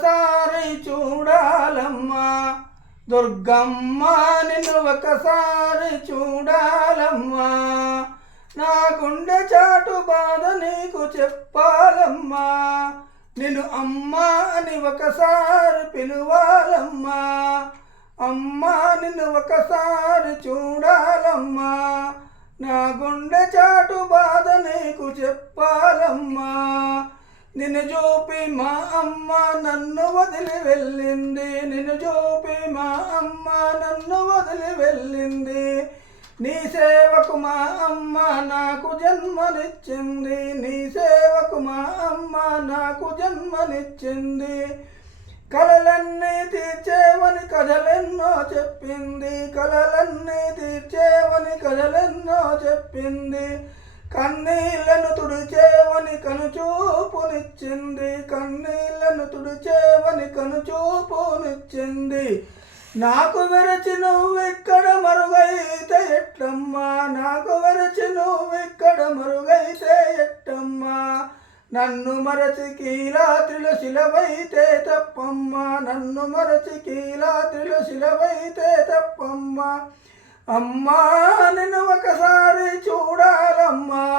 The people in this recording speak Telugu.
ఒకసారి చూడాలమ్మా దుర్గమ్మ, నిన్ను ఒకసారి చూడాలమ్మా. నా గుండె చాటు బాధ నీకు చెప్పాలమ్మా. నిన్ను అమ్మా అని ఒకసారి పిలువాలమ్మా. అమ్మా నిన్ను ఒకసారి చూడాలమ్మా. నా గుండె చాటు బాధ నీకు చెప్పాలమ్మా. నిన్ను చూపి మా అమ్మ నన్ను వదిలి వెళ్ళింది. నిన్ను చూపి మా అమ్మ నన్ను వదిలి వెళ్ళింది. నీ సేవకు మా అమ్మ నాకు జన్మనిచ్చింది. నీ సేవకు మా అమ్మ నాకు జన్మనిచ్చింది. కలలన్నీ తీర్చేవని కథలెన్నో చెప్పింది. కలలన్నీ తీర్చేవని కథలెన్నో చెప్పింది. కన్నీళ్లను తుడిచేవని కనుచూపునిచ్చింది. కన్నీళ్లను తుడిచేవని కనుచూపునిచ్చింది. నాకు వెరచి నువ్విక్కడ మరుగైతే ఎట్టమ్మా. నాకు వెరచి నువ్విక్కడ మరుగైతే ఎట్టమ్మా. నన్ను మరచి కీలాద్రిలో శిలవైతే తప్పమ్మా. నన్ను మరచి కీలాద్రిలో శిలవైతే తప్పమ్మా. అమ్మా నిన్ను ఒకసారి చూడాలమ్మా.